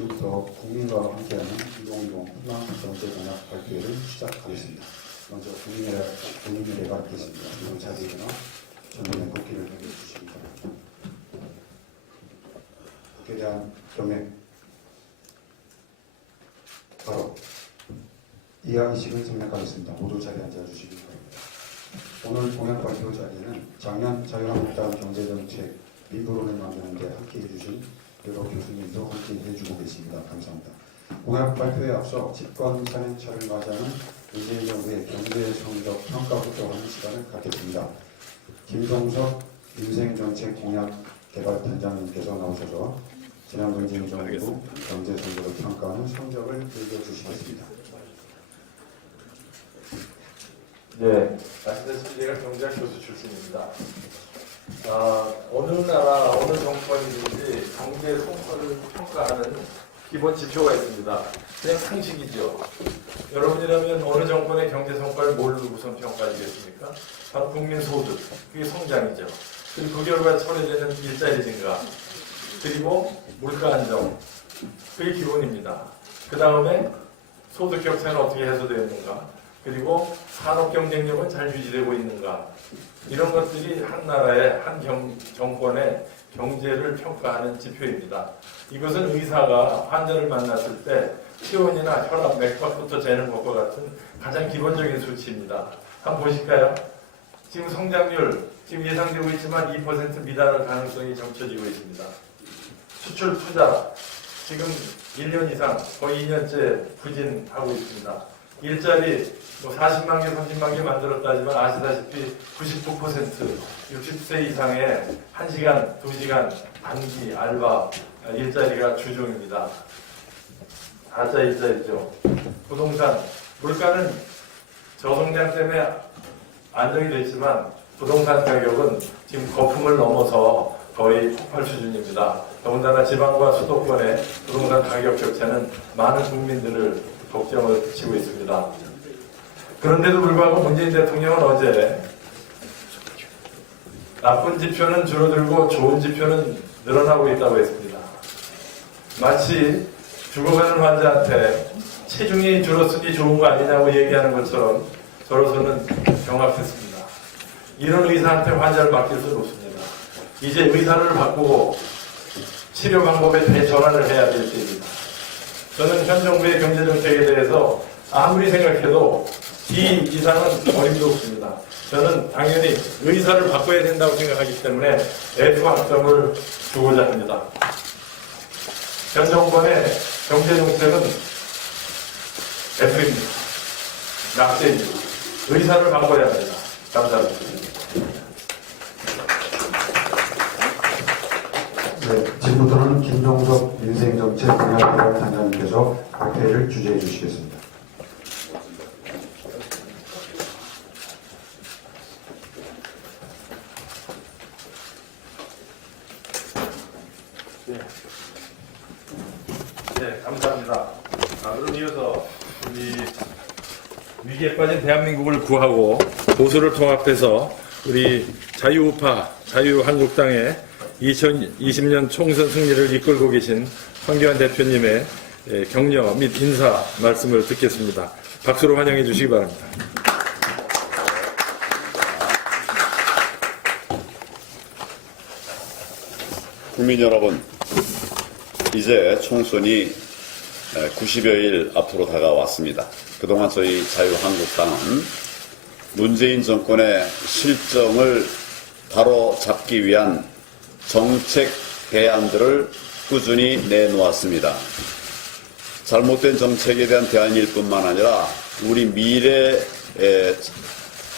지금부터 국민과 함께하는 2020 희망 경제 공약 발표를 시작하겠습니다. 먼저 국민의례가 있겠습니다. 이번 자리에 일어나 전면에 국기를 내려주시기 바랍니다. 국회에 대한 경례. 바로 이하 의식을 생략하겠습니다. 모두 자리에 앉아주시기 바랍니다. 오늘 공약 발표 자리에는 작년 자유한국당 경제정책 민부론을 만드는 데 함께해 주신 여러 교수님도 함께해 주고 계십니다. 감사합니다. 공약 발표에 앞서 집권 4년차를 맞이하는 문재인 정부의 경제 성적 평가부터 하는 시간을 갖겠습니다. 김동석 민생정책 공약 개발단장님께서 나오셔서 지난 문재인 정부 경제 성적을 평가하는 성적을 읽어주시겠습니다. 네, 아시다시피 제가 경제학 교수 출신입니다. 어느 나라, 어느 정권이든지 경제 성과를 평가하는 기본 지표가 있습니다. 그냥 상식이죠. 여러분이라면 어느 정권의 경제 성과를 뭘로 우선 평가하시겠습니까? 바로 국민 소득, 그게 성장이죠. 그리고 그 결과 초래되는 일자리 증가, 그리고 물가 안정, 그게 기본입니다. 그 다음에 소득 격차는 어떻게 해소되었는가, 그리고 산업 경쟁력은 잘 유지되고 있는가, 이런 것들이 한 나라의 한 정권의 경제를 평가하는 지표입니다. 이것은 의사가 환자를 만났을 때 체온이나 혈압, 맥박부터 재는 것과 같은 가장 기본적인 수치입니다. 한번 보실까요? 지금 성장률, 지금 예상되고 있지만 2% 미달할 가능성이 점쳐지고 있습니다. 수출 투자, 지금 1년 이상, 거의 2년째 부진하고 있습니다. 일자리, 40만 개, 30만 개 만들었다지만 아시다시피 99% 60세 이상의 1시간, 2시간 단기 알바 일자리가 주종입니다. 가짜 일자리죠. 부동산, 물가는 저성장 때문에 안정이 됐지만 부동산 가격은 지금 거품을 넘어서 거의 폭발 수준입니다. 더군다나 지방과 수도권의 부동산 가격 격차는 많은 국민들을 걱정을 끼치고 있습니다. 그런데도 불구하고 문재인 대통령은 어제 나쁜 지표는 줄어들고 좋은 지표는 늘어나고 있다고 했습니다. 마치 죽어가는 환자한테 체중이 줄었으니 좋은 거 아니냐고 얘기하는 것처럼 저로서는 경악했습니다. 이런 의사한테 환자를 맡길 수는 없습니다. 이제 의사를 바꾸고 치료 방법에 대전환을 해야 될 때입니다. 저는 현 정부의 경제정책에 대해서 아무리 생각해도 이 이상은 어림도 없습니다. 저는 당연히 의사를 바꿔야 된다고 생각하기 때문에 F 학점을 주고자 합니다. 현 정권의 경제정책은 F입니다. 낙제입니다. 의사를 바꿔야 합니다. 감사합니다. 네, 지금부터는 김동석 민생정책 공약개발단장님께서 발표를 주재해 주시겠습니다. 네, 감사합니다. 그럼 이어서 우리 위기에 빠진 대한민국을 구하고 보수를 통합해서 우리 자유우파, 자유한국당의 2020년 총선 승리를 이끌고 계신 황교안 대표님의 격려 및 인사 말씀을 듣겠습니다. 박수로 환영해 주시기 바랍니다. 국민 여러분, 이제 총선이 90여일 앞으로 다가왔습니다. 그동안 저희 자유한국당은 문재인 정권의 실정을 바로 잡기 위한 정책 대안들을 꾸준히 내놓았습니다. 잘못된 정책에 대한 대안일 뿐만 아니라 우리 미래의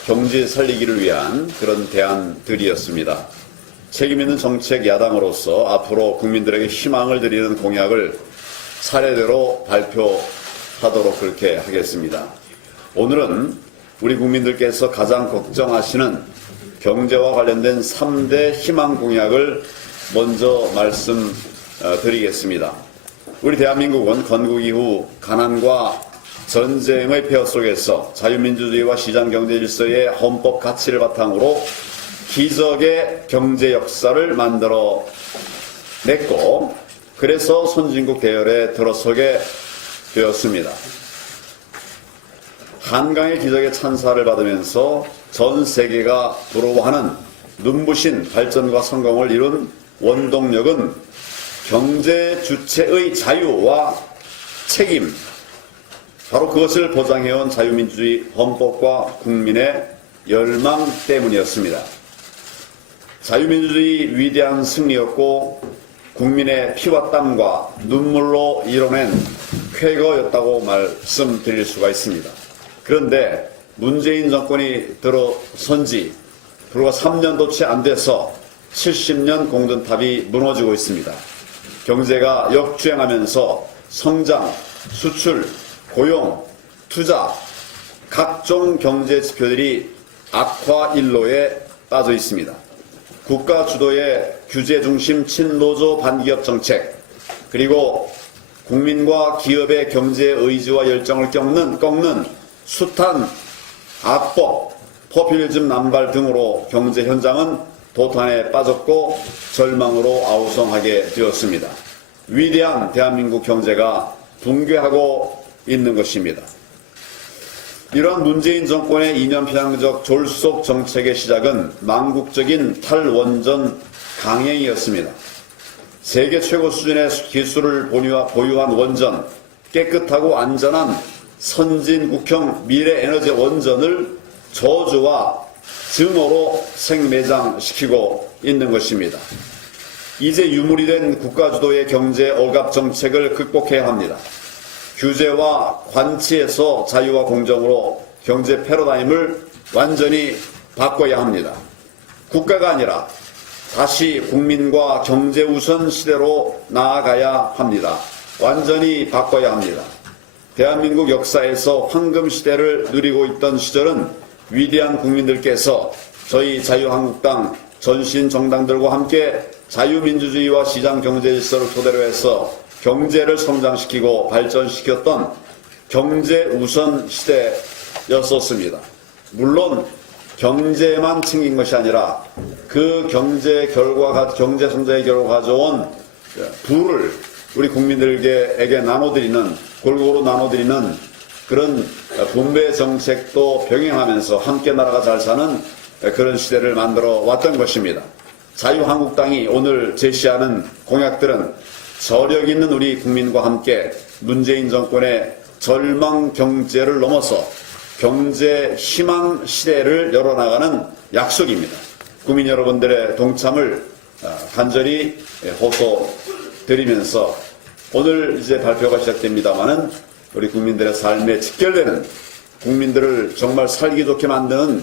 경제 살리기를 위한 그런 대안들이었습니다. 책임있는 정책 야당으로서 앞으로 국민들에게 희망을 드리는 공약을 차례대로 발표하도록 그렇게 하겠습니다. 오늘은 우리 국민들께서 가장 걱정하시는 경제와 관련된 3대 희망 공약을 먼저 말씀드리겠습니다. 우리 대한민국은 건국 이후 가난과 전쟁의 폐허 속에서 자유민주주의와 시장경제 질서의 헌법 가치를 바탕으로 기적의 경제 역사를 만들어 냈고 그래서 선진국 대열에 들어서게 되었습니다. 한강의 기적의 찬사를 받으면서 전 세계가 부러워하는 눈부신 발전과 성공을 이룬 원동력은 경제 주체의 자유와 책임, 바로 그것을 보장해온 자유민주주의 헌법과 국민의 열망 때문이었습니다. 자유민주주의 위대한 승리였고 국민의 피와 땀과 눈물로 이뤄낸 쾌거였다고 말씀드릴 수가 있습니다. 그런데 문재인 정권이 들어선 지 불과 3년도 채 안 돼서 70년 공든탑이 무너지고 있습니다. 경제가 역주행하면서 성장, 수출, 고용, 투자, 각종 경제 지표들이 악화 일로에 빠져 있습니다. 국가 주도의 규제 중심 친노조 반기업 정책, 그리고 국민과 기업의 경제 의지와 열정을 꺾는 숱한 악법, 포퓰리즘 남발 등으로 경제 현장은 도탄에 빠졌고 절망으로 아우성하게 되었습니다. 위대한 대한민국 경제가 붕괴하고 있는 것입니다. 이러한 문재인 정권의 이념편향적 졸속 정책의 시작은 망국적인 탈원전 강행이었습니다. 세계 최고 수준의 기술을 보유한 원전, 깨끗하고 안전한 선진국형 미래에너지 원전을 저주와 증오로 생매장시키고 있는 것입니다. 이제 유물이 된 국가주도의 경제 억압 정책을 극복해야 합니다. 규제와 관치에서 자유와 공정으로 경제 패러다임을 완전히 바꿔야 합니다. 국가가 아니라 다시 국민과 경제 우선 시대로 나아가야 합니다. 완전히 바꿔야 합니다. 대한민국 역사에서 황금 시대를 누리고 있던 시절은 위대한 국민들께서 저희 자유한국당 전신 정당들과 함께 자유민주주의와 시장경제 질서를 토대로 해서 경제를 성장시키고 발전시켰던 경제 우선 시대였었습니다. 물론 경제만 챙긴 것이 아니라 그 경제 성장의 결과 가져온 부를 우리 국민들에게 나눠드리는, 골고루 나눠드리는 그런 분배 정책도 병행하면서 함께 나라가 잘 사는 그런 시대를 만들어 왔던 것입니다. 자유한국당이 오늘 제시하는 공약들은 저력 있는 우리 국민과 함께 문재인 정권의 절망 경제를 넘어서 경제 희망 시대를 열어나가는 약속입니다. 국민 여러분들의 동참을 간절히 호소드리면서 오늘 이제 발표가 시작됩니다마는 우리 국민들의 삶에 직결되는, 국민들을 정말 살기 좋게 만드는,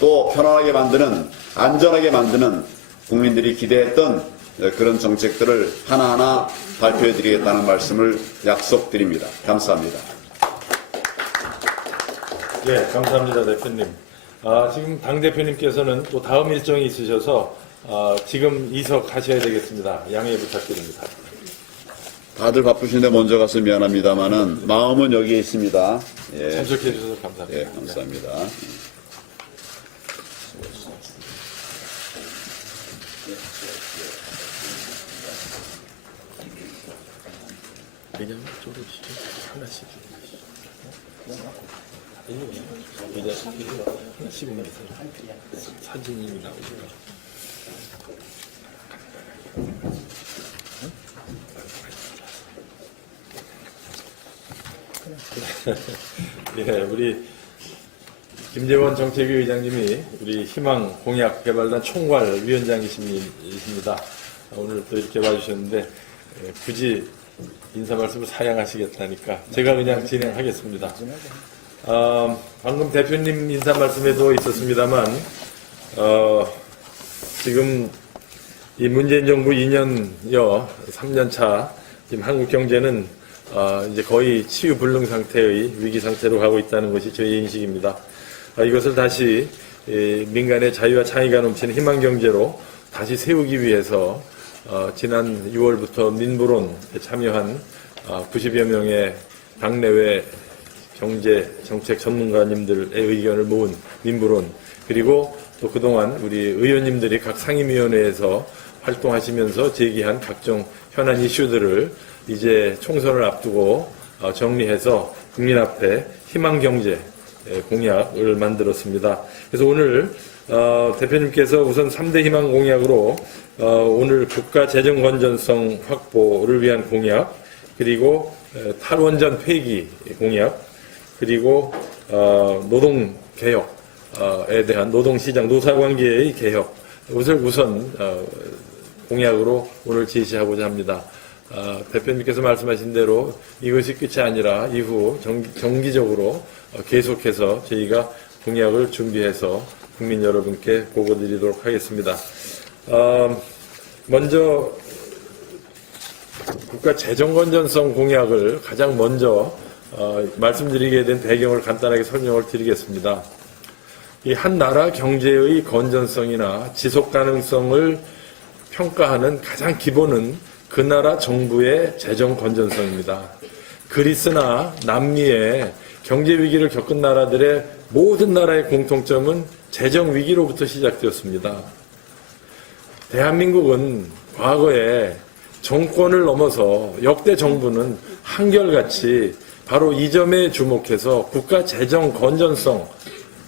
또 편안하게 만드는, 안전하게 만드는 국민들이 기대했던 그런 정책들을 하나하나 발표해 드리겠다는 말씀을 약속드립니다. 감사합니다. 네, 감사합니다, 대표님. 지금 당대표님께서는 또 다음 일정이 있으셔서 지금 이석하셔야 되겠습니다. 양해 부탁드립니다. 다들 바쁘신데 먼저 가서 미안합니다만은 마음은 여기에 있습니다. 예. 참석해 주셔서 감사합니다. 예, 감사합니다. 왜냐면 조금씩 하나씩 하나씩 오면 사진이 나오니까. 예, 우리 김재원 정책위 의장님이 우리 희망 공약 개발단 총괄 위원장이십니다. 오늘 또 이렇게 와주셨는데 굳이 인사 말씀을 사양하시겠다니까 제가 그냥 진행하겠습니다. 방금 대표님 인사 말씀에도 있었습니다만 지금 이 문재인 정부 2년여 3년 차 지금 한국 경제는 이제 거의 치유불능 상태의 위기 상태로 가고 있다는 것이 저희 인식입니다. 이것을 다시 민간의 자유와 창의가 넘치는 희망 경제로 다시 세우기 위해서 지난 6월부터 민부론에 참여한 90여 명의 당내외 경제 정책 전문가님들의 의견을 모은 민부론, 그리고 또 그동안 우리 의원님들이 각 상임위원회에서 활동하시면서 제기한 각종 현안 이슈들을 이제 총선을 앞두고 정리해서 국민 앞에 희망경제 공약을 만들었습니다. 그래서 오늘 대표님께서 우선 3대 희망 공약으로 오늘 국가 재정 건전성 확보를 위한 공약, 그리고 탈원전 폐기 공약, 그리고 노동 개혁에 대한 노동시장 노사관계의 개혁, 이것을 우선 공약으로 오늘 제시하고자 합니다. 대표님께서 말씀하신 대로 이것이 끝이 아니라 이후 정기적으로 계속해서 저희가 공약을 준비해서 국민 여러분께 보고드리도록 하겠습니다. 먼저 국가 재정 건전성 공약을 가장 먼저 말씀드리게 된 배경을 간단하게 설명을 드리겠습니다. 이 한 나라 경제의 건전성이나 지속 가능성을 평가하는 가장 기본은 그 나라 정부의 재정 건전성입니다. 그리스나 남미의 경제 위기를 겪은 나라들의 모든 나라의 공통점은 재정 위기로부터 시작되었습니다. 대한민국은 과거에 정권을 넘어서 역대 정부는 한결같이 바로 이 점에 주목해서 국가 재정 건전성의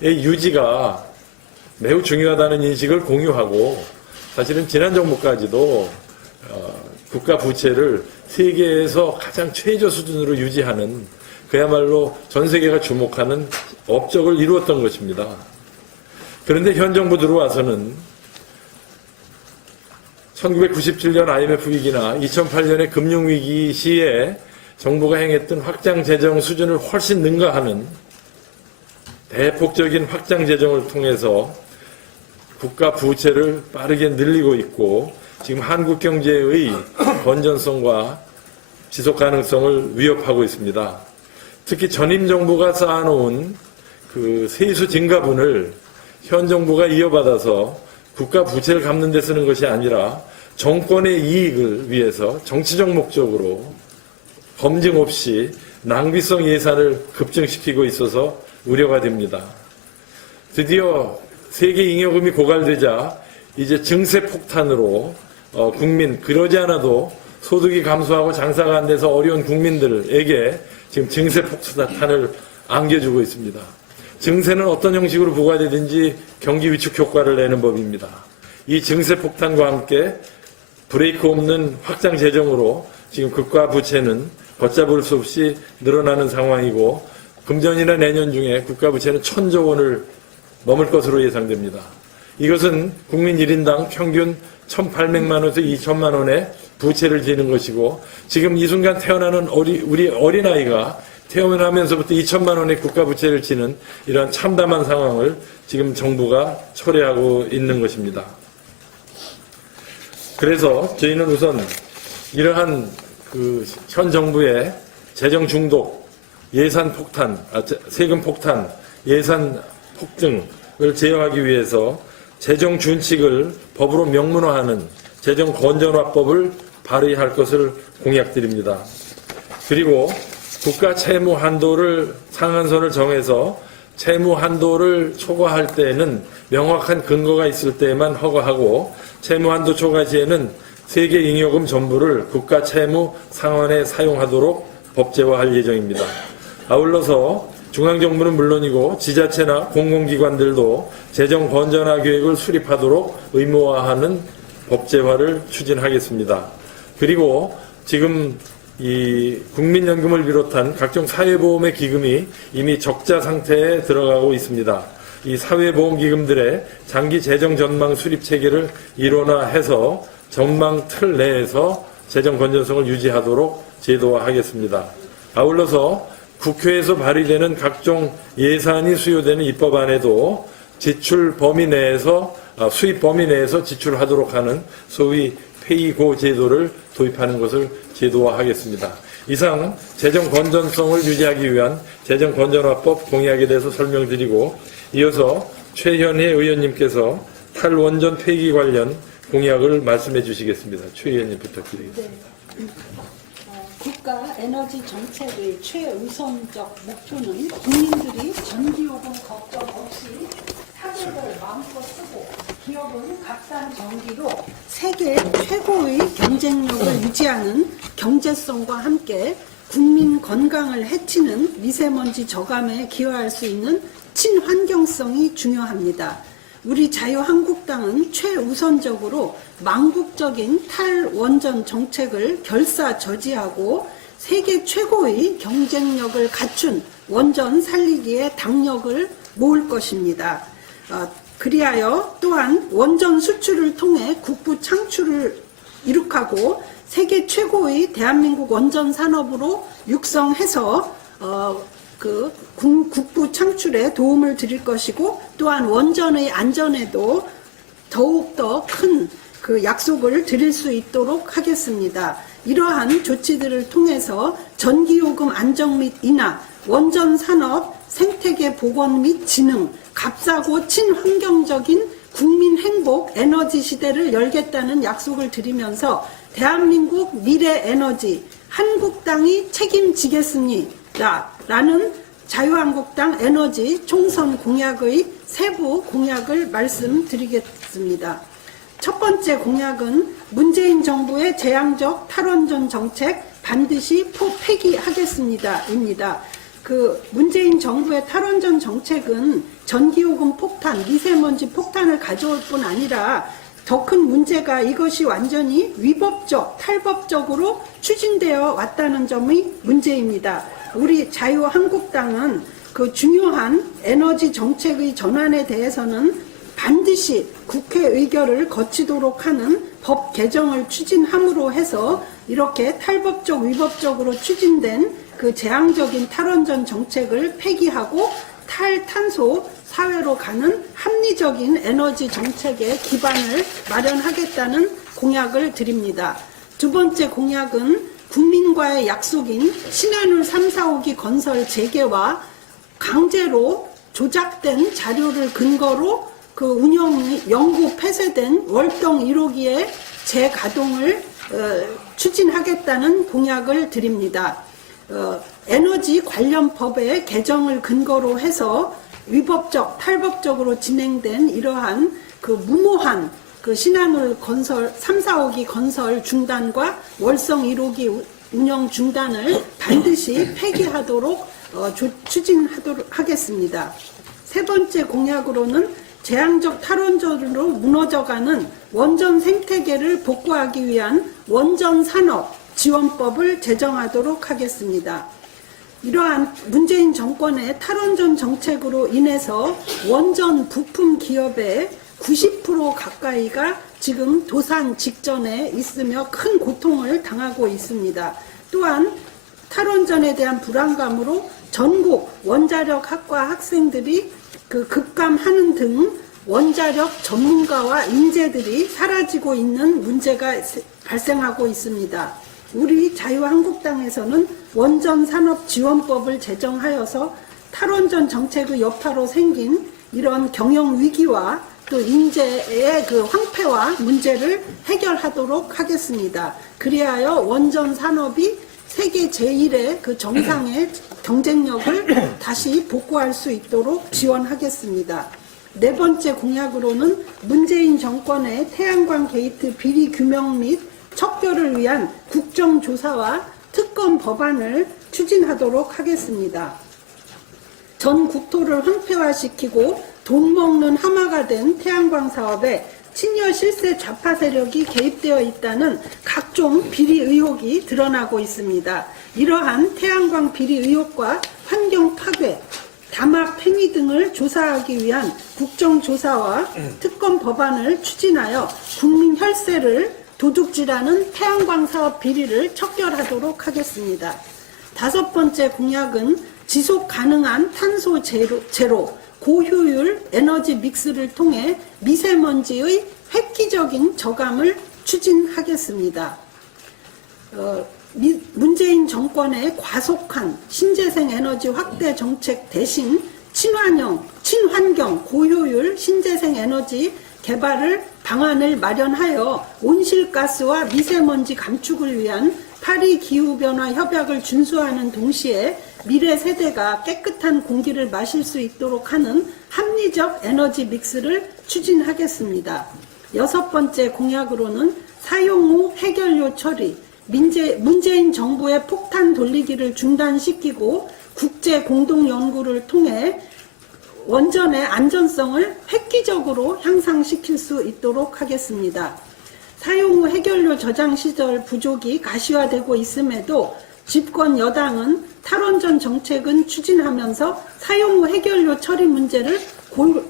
유지가 매우 중요하다는 인식을 공유하고, 사실은 지난 정부까지도 국가 부채를 세계에서 가장 최저 수준으로 유지하는, 그야말로 전 세계가 주목하는 업적을 이루었던 것입니다. 그런데 현 정부 들어와서는 1997년 IMF 위기나 2008년의 금융위기 시에 정부가 행했던 확장 재정 수준을 훨씬 능가하는 대폭적인 확장 재정을 통해서 국가 부채를 빠르게 늘리고 있고, 지금 한국 경제의 건전성과 지속 가능성을 위협하고 있습니다. 특히 전임 정부가 쌓아놓은 그 세수 증가분을 현 정부가 이어받아서 국가 부채를 갚는 데 쓰는 것이 아니라 정권의 이익을 위해서 정치적 목적으로 검증 없이 낭비성 예산을 급증시키고 있어서 우려가 됩니다. 드디어 세계 잉여금이 고갈되자 이제 증세 폭탄으로 국민, 그러지 않아도 소득이 감소하고 장사가 안 돼서 어려운 국민들에게 지금 증세 폭탄을 안겨주고 있습니다. 증세는 어떤 형식으로 부과되든지 경기 위축 효과를 내는 법입니다. 이 증세 폭탄과 함께 브레이크 없는 확장 재정으로 지금 국가 부채는 걷잡을 수 없이 늘어나는 상황이고, 금년이나 내년 중에 국가 부채는 1,000조 원을 넘을 것으로 예상됩니다. 이것은 국민 1인당 평균 1,800만 원에서 2,000만 원의 부채를 지는 것이고, 지금 이 순간 태어나는 우리 어린아이가 태어나면서부터 2,000만 원의 국가 부채를 지는 이러한 참담한 상황을 지금 정부가 초래하고 있는 것입니다. 그래서 저희는 우선 이러한 현 정부의 재정 중독, 예산 폭탄, 세금 폭탄, 예산 폭증을 제어하기 위해서 재정 준칙을 법으로 명문화하는 재정 건전화법을 발의할 것을 공약드립니다. 그리고 국가 채무 한도를 상한선을 정해서 채무 한도를 초과할 때에는 명확한 근거가 있을 때에만 허가하고, 채무 한도 초과 시에는 세계 잉여금 전부를 국가 채무 상환에 사용하도록 법제화할 예정입니다. 아울러서 중앙정부는 물론이고 지자체나 공공기관들도 재정 건전화 계획을 수립하도록 의무화하는 법제화를 추진하겠습니다. 그리고 지금 이 국민연금을 비롯한 각종 사회보험의 기금이 이미 적자 상태에 들어가고 있습니다. 이 사회보험기금들의 장기 재정 전망 수립 체계를 일원화해서 전망 틀 내에서 재정 건전성을 유지하도록 제도화하겠습니다. 아울러서 국회에서 발의되는 각종 예산이 수요되는 입법안에도 지출 범위 내에서 수입 범위 내에서 지출하도록 하는 소위 페이고 제도를 도입하는 것을 제도화하겠습니다. 이상 재정 건전성을 유지하기 위한 재정 건전화법 공약에 대해서 설명드리고, 이어서 최현희 의원님께서 탈원전 폐기 관련 공약을 말씀해 주시겠습니다. 최 의원님 부탁드리겠습니다. 네. 국가 에너지 정책의 최우선적 목표는 국민들이 전기요금 걱정 없이 세금을 마음껏 쓰고 기업은 값싼 전기로 세계 최고의 경쟁력을 유지하는 경제성과 함께 국민 건강을 해치는 미세먼지 저감에 기여할 수 있는 친환경성이 중요합니다. 우리 자유한국당은 최우선적으로 망국적인 탈원전 정책을 결사저지하고 세계 최고의 경쟁력을 갖춘 원전 살리기에 당력을 모을 것입니다. 그리하여 또한 원전 수출을 통해 국부 창출을 이룩하고 세계 최고의 대한민국 원전 산업으로 육성해서 국부 창출에 도움을 드릴 것이고 또한 원전의 안전에도 더욱더 큰 그 약속을 드릴 수 있도록 하겠습니다. 이러한 조치들을 통해서 전기요금 안정 및 인하, 원전 산업, 생태계 복원 및 진흥, 값싸고 친환경적인 국민 행복 에너지 시대를 열겠다는 약속을 드리면서 대한민국 미래 에너지 한국당이 책임지겠습니다. 라는 자유한국당 에너지 총선 공약의 세부 공약을 말씀드리겠습니다. 첫 번째 공약은 문재인 정부의 재앙적 탈원전 정책 반드시 폐기하겠습니다. 입니다. 문재인 정부의 탈원전 정책은 전기요금 폭탄, 미세먼지 폭탄을 가져올 뿐 아니라 더 큰 문제가 이것이 완전히 위법적, 탈법적으로 추진되어 왔다는 점이 문제입니다. 우리 자유한국당은 그 중요한 에너지 정책의 전환에 대해서는 반드시 국회 의결을 거치도록 하는 법 개정을 추진함으로 해서 이렇게 탈법적, 위법적으로 추진된 그 재앙적인 탈원전 정책을 폐기하고 탈탄소 사회로 가는 합리적인 에너지 정책의 기반을 마련하겠다는 공약을 드립니다. 두 번째 공약은 국민과의 약속인 신한울 3, 4호기 건설 재개와 강제로 조작된 자료를 근거로 그 운영이 영구 폐쇄된 월동 1호기의 재가동을 추진하겠다는 공약을 드립니다. 에너지 관련 법의 개정을 근거로 해서 위법적, 탈법적으로 진행된 이러한 그 무모한 그 신한울 건설 3, 4호기 건설 중단과 월성 1호기 운영 중단을 반드시 폐기하도록 추진하도록 하겠습니다. 세 번째 공약으로는 재앙적 탈원전으로 무너져가는 원전 생태계를 복구하기 위한 원전 산업 지원법을 제정하도록 하겠습니다. 이러한 문재인 정권의 탈원전 정책으로 인해서 원전 부품 기업의 90% 가까이가 지금 도산 직전에 있으며 큰 고통을 당하고 있습니다. 또한 탈원전에 대한 불안감으로 전국 원자력학과 학생들이 급감하는 등 원자력 전문가와 인재들이 사라지고 있는 문제가 발생하고 있습니다. 우리 자유한국당에서는 원전산업지원법을 제정하여서 탈원전 정책의 여파로 생긴 이런 경영위기와 또 인재의 그 황폐화 문제를 해결하도록 하겠습니다. 그리하여 원전산업이 세계 제1의 그 정상의 경쟁력을 다시 복구할 수 있도록 지원하겠습니다. 네 번째 공약으로는 문재인 정권의 태양광 게이트 비리 규명 및 척결을 위한 국정조사와 특검 법안을 추진하도록 하겠습니다. 전 국토를 황폐화시키고 돈 먹는 하마가 된 태양광 사업에 친여 실세 좌파 세력이 개입되어 있다는 각종 비리 의혹이 드러나고 있습니다. 이러한 태양광 비리 의혹과 환경 파괴, 담합 팽위 등을 조사하기 위한 국정조사와 특검 법안을 추진하여 국민 혈세를 도둑질하는 태양광 사업 비리를 척결하도록 하겠습니다. 다섯 번째 공약은 지속 가능한 탄소 제로, 고효율 에너지 믹스를 통해 미세먼지의 획기적인 저감을 추진하겠습니다. 문재인 정권의 과속한 신재생 에너지 확대 정책 대신 친환경, 고효율 신재생 에너지 개발을 방안을 마련하여 온실가스와 미세먼지 감축을 위한 파리 기후변화 협약을 준수하는 동시에 미래 세대가 깨끗한 공기를 마실 수 있도록 하는 합리적 에너지 믹스를 추진하겠습니다. 6번째 공약으로는 사용 후 해결료 처리, 문재인 정부의 폭탄 돌리기를 중단시키고 국제 공동 연구를 통해 원전의 안전성을 획기적으로 향상시킬 수 있도록 하겠습니다. 사용 후 해결료 저장 시설 부족이 가시화되고 있음에도 집권 여당은 탈원전 정책은 추진하면서 사용 후 해결료 처리 문제를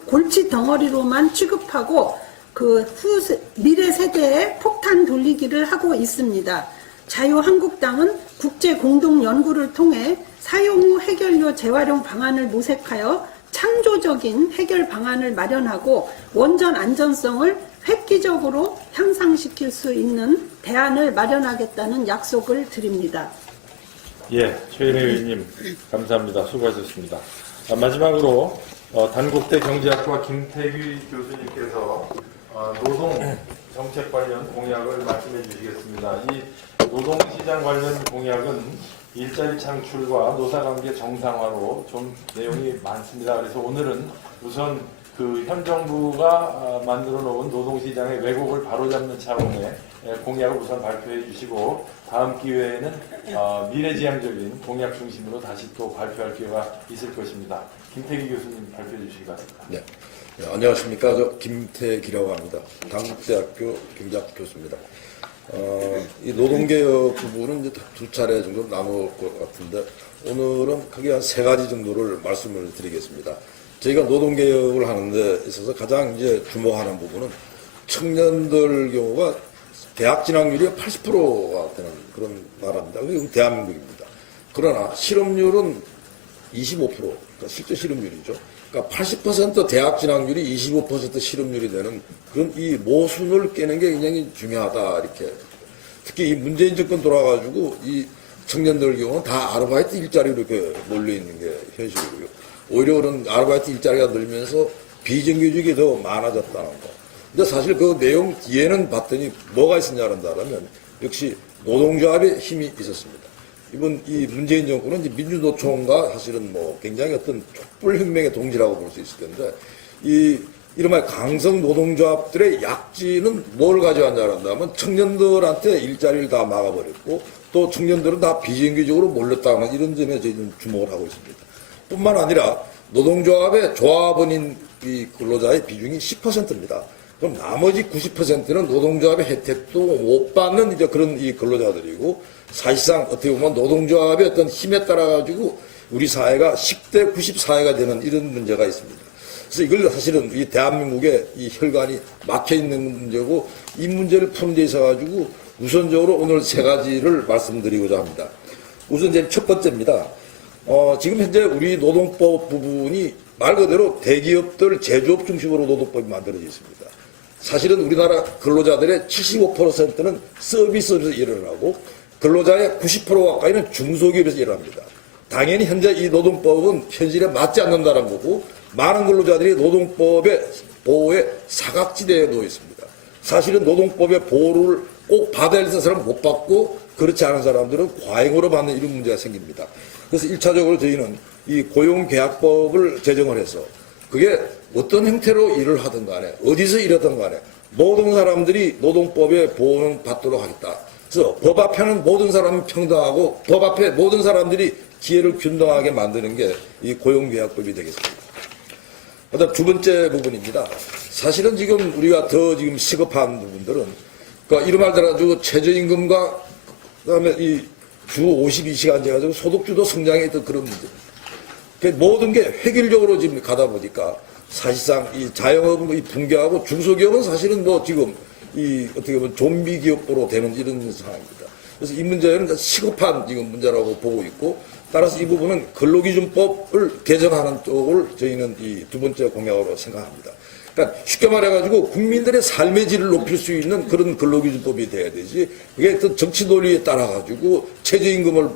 골치 덩어리로만 취급하고 미래 세대에 폭탄 돌리기를 하고 있습니다. 자유한국당은 국제 공동 연구를 통해 사용 후 해결료 재활용 방안을 모색하여 창조적인 해결 방안을 마련하고 원전 안전성을 획기적으로 향상시킬 수 있는 대안을 마련하겠다는 약속을 드립니다. 예, 최은혜 의원님 감사합니다. 수고하셨습니다. 마지막으로 단국대 경제학과 김태규 교수님께서 노동 정책 관련 공약을 말씀해 주시겠습니다. 이 노동시장 관련 공약은 일자리 창출과 노사관계 정상화로 좀 내용이 많습니다. 그래서 오늘은 우선 그 현 정부가 만들어 놓은 노동시장의 왜곡을 바로잡는 차원의 공약을 우선 발표해 주시고 다음 기회에는 미래지향적인 공약 중심으로 다시 또 발표할 기회가 있을 것입니다. 김태기 교수님 발표해 주시기 바랍니다. 네. 네, 안녕하십니까. 저 김태기라고 합니다. 단국대학교 경제학 교수입니다. 이 노동개혁 부분은 이제 두 차례 정도 나눌 것 같은데 오늘은 크게 한 3가지 정도를 말씀을 드리겠습니다. 저희가 노동개혁을 하는 데 있어서 가장 이제 주목하는 부분은 청년들 경우가 대학 진학률이 80%가 되는 그런 나라입니다. 그게 대한민국입니다. 그러나 실업률은 25%, 그러니까 실제 실업률이죠. 그러니까 80% 대학 진학률이 25% 실업률이 되는 그런 이 모순을 깨는 게 굉장히 중요하다. 이렇게 특히 이 문재인 정권 돌아가지고 이 청년들 경우는 다 아르바이트 일자리로 이렇게 몰려 있는 게 현실이고요. 오히려 그런 아르바이트 일자리가 늘면서 비정규직이 더 많아졌다는 거. 근데 사실 그 내용 뒤에는 봤더니 뭐가 있었냐면 역시 노동조합의 힘이 있었습니다. 이번 이 문재인 정권은 이제 민주노총과 사실은 뭐 굉장히 어떤 촛불혁명의 동지라고 볼 수 있을 텐데 이 이른바 강성 노동조합들의 약지는 뭘 가져왔냐면 청년들한테 일자리를 다 막아버렸고 또 청년들은 다 비정규직으로 몰렸다는 이런 점에 저희는 주목을 하고 있습니다. 뿐만 아니라 노동조합의 조합원인 이 근로자의 비중이 10%입니다. 그럼 나머지 90%는 노동조합의 혜택도 못 받는 이제 그런 이 근로자들이고 사실상 어떻게 보면 노동조합의 어떤 힘에 따라 가지고 우리 사회가 10대 90 사회가 되는 이런 문제가 있습니다. 그래서 이걸 사실은 이 대한민국의 이 혈관이 막혀 있는 문제고 이 문제를 푸는 데 있어 가지고 우선적으로 오늘 3가지를 말씀드리고자 합니다. 우선 이제 첫 번째입니다. 지금 현재 우리 노동법 부분이 말 그대로 대기업들 제조업 중심으로 노동법이 만들어져 있습니다. 사실은 우리나라 근로자들의 75%는 서비스업에서 일을 하고 근로자의 90% 가까이는 중소기업에서 일을 합니다. 당연히 현재 이 노동법은 현실에 맞지 않는다는 거고 많은 근로자들이 노동법의 보호에 사각지대에 놓여 있습니다. 사실은 노동법의 보호를 꼭 받아야 할 사람은 못 받고 그렇지 않은 사람들은 과잉으로 받는 이런 문제가 생깁니다. 그래서 1차적으로 저희는 이 고용계약법을 제정을 해서 그게 어떤 형태로 일을 하든 간에 어디서 일하든 간에 모든 사람들이 노동법의 보호는 받도록 하겠다. 그래서 법 앞에는 모든 사람이 평등하고 법 앞에 모든 사람들이 기회를 균등하게 만드는 게 이 고용계약법이 되겠습니다. 그다음 두 번째 부분입니다. 사실은 지금 우리가 더 지금 시급한 부분들은 그러니까 이런 말들 가지고 최저임금과 그다음에 이 주 52시간제 가지고 소득주도 성장에 있던 그런 문제. 그러니까 모든 게 획일적으로 지금 가다 보니까 사실상 이 자영업은 이 붕괴하고 중소기업은 사실은 뭐 지금 이 어떻게 보면 좀비 기업으로 되는 이런 상황입니다. 그래서 이 문제는 시급한 지금 문제라고 보고 있고 따라서 이 부분은 근로기준법을 개정하는 쪽을 저희는 이 두 번째 공약으로 생각합니다. 그러니까 쉽게 말해가지고 국민들의 삶의 질을 높일 수 있는 그런 근로기준법이 돼야 되지 그게 어떤 정치 논리에 따라가지고 최저임금을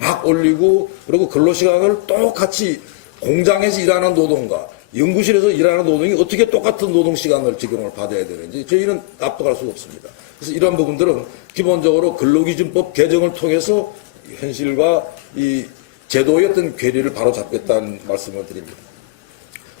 막 올리고 그리고 근로시간을 똑같이 공장에서 일하는 노동과 연구실에서 일하는 노동이 어떻게 똑같은 노동시간을 적용을 받아야 되는지 저희는 납득할 수가 없습니다. 그래서 이런 부분들은 기본적으로 근로기준법 개정을 통해서 현실과 이 제도의 어떤 괴리를 바로잡겠다는 말씀을 드립니다.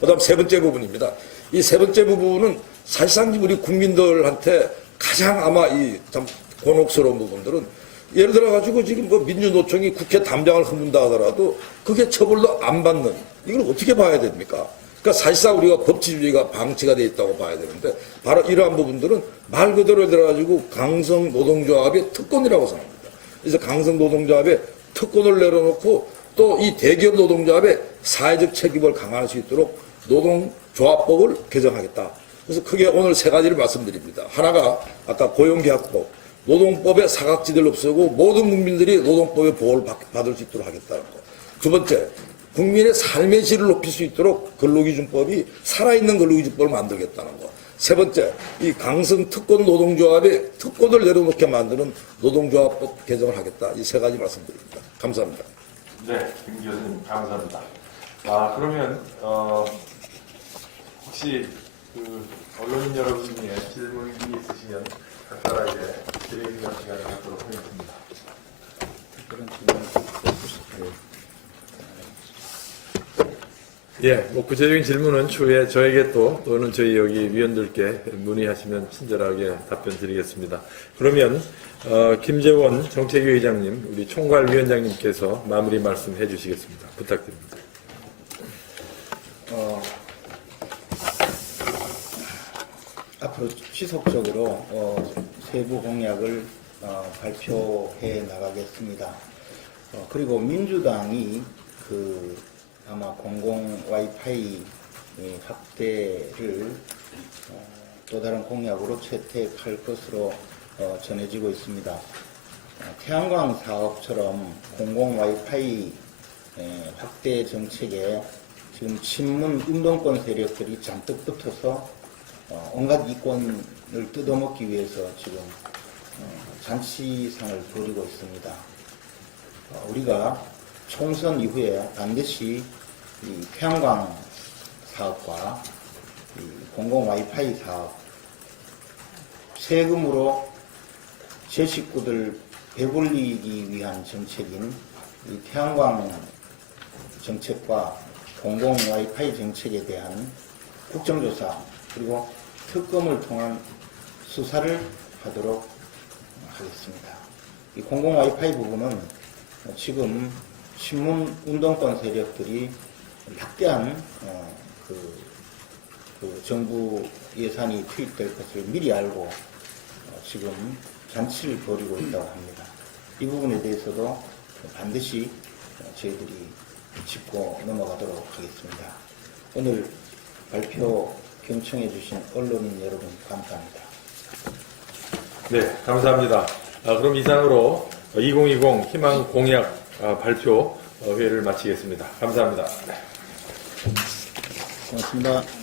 그 다음 세 번째 부분입니다. 이 세 번째 부분은 사실상 우리 국민들한테 가장 아마 이 참 곤혹스러운 부분들은 예를 들어가지고 지금 뭐 민주노총이 국회 담장을 흠문다 하더라도 그게 처벌도 안 받는 이걸 어떻게 봐야 됩니까? 그러니까 사실상 우리가 법치주의가 방치가 돼 있다고 봐야 되는데 바로 이러한 부분들은 말 그대로 들어가지고 강성 노동조합의 특권이라고 생각합니다. 그래서 강성 노동조합의 특권을 내려놓고 또 이 대기업 노동조합의 사회적 책임을 강화할 수 있도록 노동조합법을 개정하겠다. 그래서 크게 오늘 세 가지를 말씀드립니다. 하나가 아까 고용계약법, 노동법의 사각지대를 없애고 모든 국민들이 노동법의 보호를 받을 수 있도록 하겠다는 것. 두 번째, 국민의 삶의 질을 높일 수 있도록 근로기준법이 살아있는 근로기준법을 만들겠다는 것. 세 번째, 이 강성 특권 노동조합의 특권을 내려놓게 만드는 노동조합법 개정을 하겠다. 이 세 가지 말씀드립니다. 감사합니다. 네, 김 교수님 감사합니다. 그러면 혹시 그 언론인 여러분 중에 질문이 있으시면 간단하게 질의응답 시간을 갖도록 하겠습니다. 예, 뭐 구체적인 질문은 추후에 저에게 또는 저희 여기 위원들께 문의하시면 친절하게 답변 드리겠습니다. 그러면 김재원 정책위 의장님, 우리 총괄위원장님께서 마무리 말씀해 주시겠습니다. 부탁드립니다. 앞으로 지속적으로 세부 공약을 발표해 나가겠습니다. 그리고 민주당이 아마 공공 와이파이 확대를 또 다른 공약으로 채택할 것으로 전해지고 있습니다. 태양광 사업처럼 공공 와이파이 확대 정책에 지금 친문 운동권 세력들이 잔뜩 붙어서 온갖 이권을 뜯어먹기 위해서 지금 잔치상을 벌이고 있습니다. 우리가 총선 이후에 반드시 이 태양광 사업과 이 공공 와이파이 사업, 세금으로 제 식구들 배불리기 위한 정책인 이 태양광 정책과 공공 와이파이 정책에 대한 국정조사 그리고 특검을 통한 수사를 하도록 하겠습니다. 이 공공 와이파이 부분은 지금 신문 운동권 세력들이 막대한 정부 예산이 투입될 것을 미리 알고 지금 잔치를 벌이고 있다고 합니다. 이 부분에 대해서도 반드시 저희들이 짚고 넘어가도록 하겠습니다. 오늘 발표 경청해 주신 언론인 여러분 감사합니다. 네, 감사합니다. 그럼 이상으로 2020 희망 공약 발표 회의를 마치겠습니다. 감사합니다. 고맙습니다.